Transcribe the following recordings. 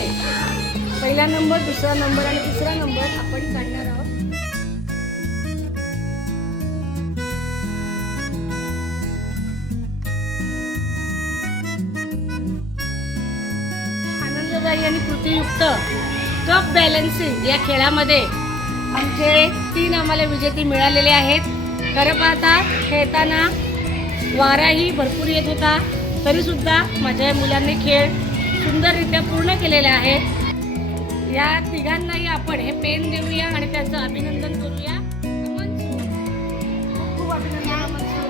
खेळामध्ये पहिला नंबर, दुसरा नंबर आणि तिसरा नंबर आपण काढणार आहोत. आनंददायी आणि कृतीयुक्त कप बॅलन्सिंग या खेळामध्ये आमचे 3 आम्हाला विजेते मिळालेले आहेत. खरं पाहता खेळताना वाराही भरपूर येत होता, तरीसुद्धा माझ्या या मुलांनी खेळ सुंदररित्या पूर्ण केलेले आहेत. या तिघांनाही आपण हे पेन देऊया आणि त्यांचं अभिनंदन करूया. खूप खूप अभिनंदन अमनसू.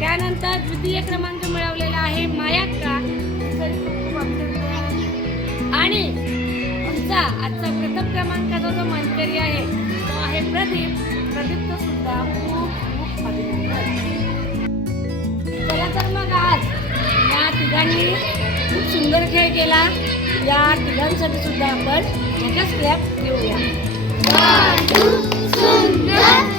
त्यानंतर द्वितीय क्रमांक मिळवलेला आहे मायाक्का, खूप अभिनंदन. आणि आमचा आजचा प्रथम क्रमांकाचा जो मानकरी आहे तो आहे प्रदीप. प्रदीपचं सुद्धा खूप खूप अभिनंदन. चला तर मग आज या तिघांनी खूप सुंदर खेळ केला. या तिघांसाठी सुद्धा आपण एकच क्लॅप देऊया. सुंदर